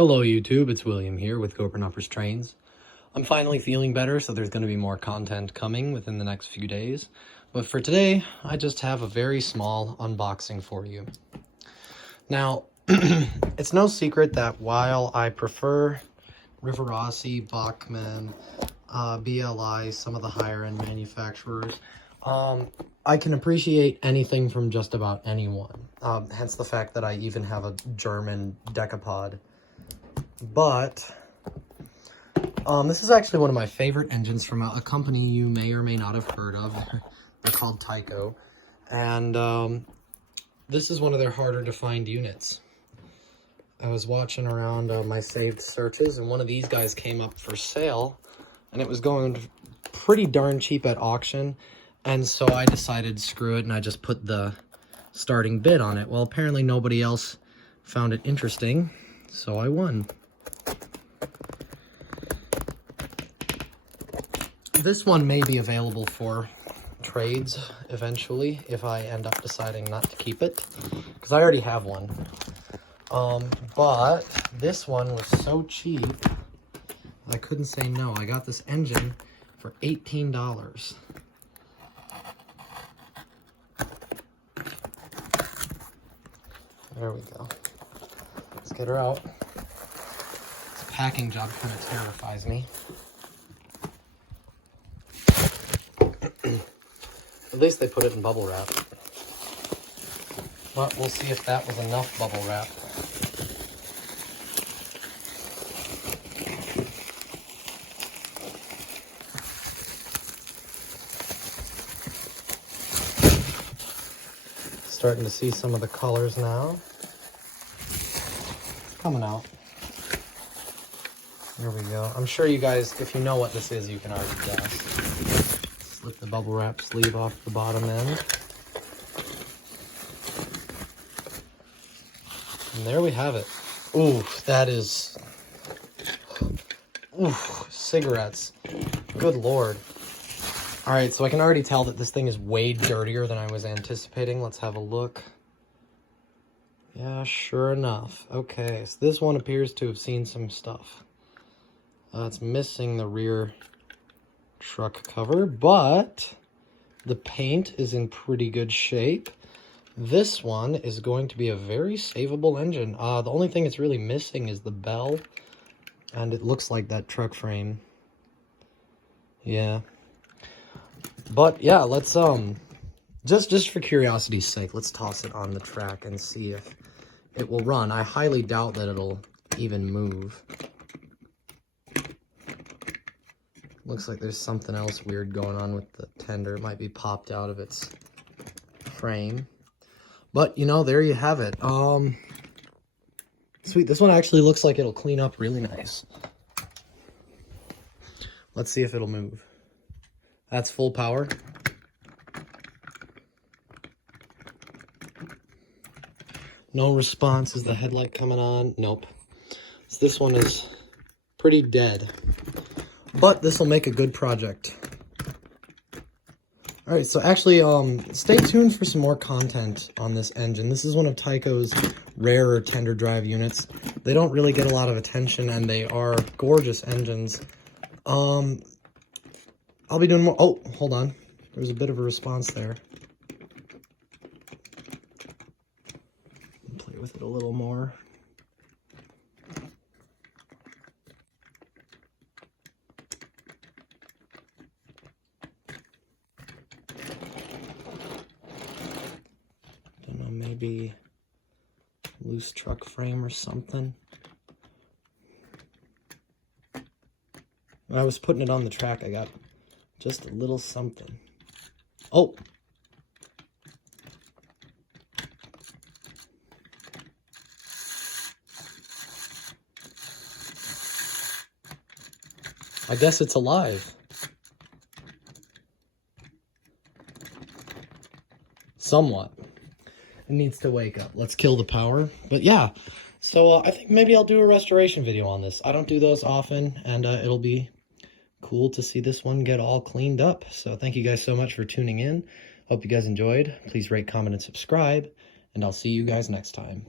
Hello YouTube, it's William here with Cobra Uppers Trains. I'm finally feeling better, so there's going to be more content coming within the next few days. But for today, I just have a very small unboxing for you. Now, it's no secret that while I prefer Rivarossi, Bachmann, BLI, some of the higher end manufacturers, I can appreciate anything from just about anyone. Hence the fact that I even have a German decapod. But this is actually one of my favorite engines from a company you may or may not have heard of. They're called Tyco. And this is one of their harder to find units. I was watching around my saved searches, and one of these guys came up for sale, and it was going pretty darn cheap at auction. And so I decided, screw it, and I just put the starting bid on it. Well, apparently nobody else found it interesting, so I won. This one may be available for trades eventually if I end up deciding not to keep it, because I already have one. But this one was so cheap I couldn't say no. I got this engine for $18. There we go. Let's get her out. This packing job kind of terrifies me. At least they put it in bubble wrap. But we'll see if that was enough bubble wrap. Starting to see some of the colors now. It's coming out. There we go. I'm sure you guys, if you know what this is, you can already guess. Slip the bubble wrap sleeve off the bottom end. And there we have it. Ooh, that is... Ooh, cigarettes. Good Lord. Alright, so I can already tell that this thing is way dirtier than I was anticipating. Let's have a look. Yeah, sure enough. Okay, so this one appears to have seen some stuff. It's missing the rear truck cover, but the paint is in pretty good shape. This one is going to be a very savable engine. The only thing it's really missing is the bell, and it looks like that truck frame. Yeah. But yeah, let's just for curiosity's sake, let's toss it on the track and see if it will run. I highly doubt that it'll even move. Looks like there's something else weird going on with the tender. It might be popped out of its frame. But, you know, there you have it. Sweet. This one actually looks like it'll clean up really nice. Let's see if it'll move. That's full power. No response. Is the headlight coming on? Nope. So this one is pretty dead. But this will make a good project. Alright, so actually, stay tuned for some more content on this engine. This is one of Tyco's rarer tender drive units. They don't really get a lot of attention, and they are gorgeous engines. I'll be doing more. Oh, hold on. There was a bit of a response there. Play with it a little more. Maybe loose truck frame or something. When I was putting it on the track, I got just a little something. Oh! I guess it's alive. Somewhat. It needs to wake up. Let's kill the power. But yeah, so I think maybe I'll do a restoration video on this. I don't do those often, and it'll be cool to see this one get all cleaned up. So thank you guys so much for tuning in. Hope you guys enjoyed. Please rate, comment, and subscribe, and I'll see you guys next time.